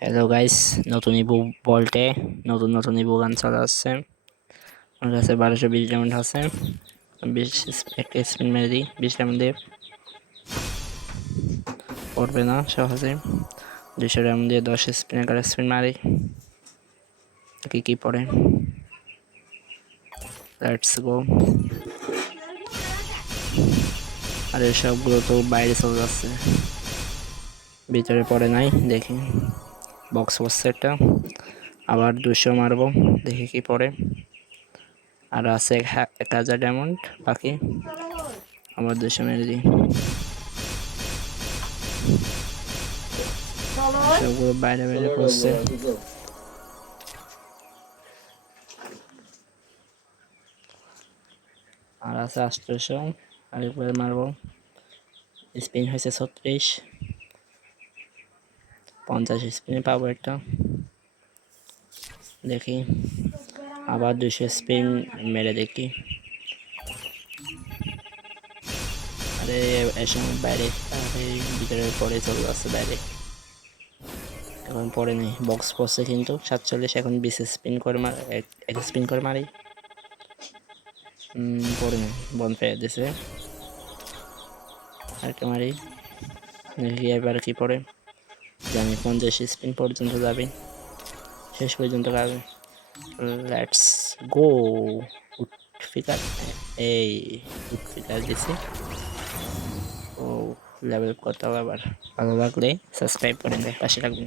Hello guys, নতুন ইবু বলটে নতুন ইবু গান চলে আসছে। আমার কাছে 1220 ডায়মন্ড আছে। 20 একটা স্পিন মেরে দিই, 20 ডায়মন্ড দিয়ে পড়বে না সহজে। 200 ডায়মন্ড দিয়ে 10 স্পিন করে স্পিন মারি, কি পড়ে। Let's go. আর সবগুলো তো বাইরে চলে যাচ্ছে, ভিতরে পড়ে নাই। দেখি বক্স পড়ছে একটা, আবার 200 মারবো, দেখি কি পড়ে। আর আছে 1000 ডায়মন্ড বাকি, আবার 200 মেরে দিই। সবগুলো বাইরে বাইরে পড়ছে। আর আছে 800, আরেকবার মারবো। স্পিন হয়েছে 36, 50 স্পিনে পাবো একটা, দেখি। আবার 200 স্পিন মেরে দেখি। আরে এর সময় বাইরে, আরে ভিতরে পরে চলে যাচ্ছে বাইরে, এখন পরে নেই। বক্স পড়ছে কিন্তু 47, এখন 20 স্পিন করে এক স্পিন করে মারি। পরে নেই, বন্ধ পেয়ে দিছে। আরেকটা মারি, দেখি এবার কি পড়ে। জানি 50 স্পিন পর্যন্ত যাবে, শেষ পর্যন্ত যাবে। Let's go. উঠফিকার, এই উঠফিকার দিছি। ও লেভেল করতে হবে আবার। ভালো লাগলে সাবস্ক্রাইব করে দেয়, পাশে রাখবেন।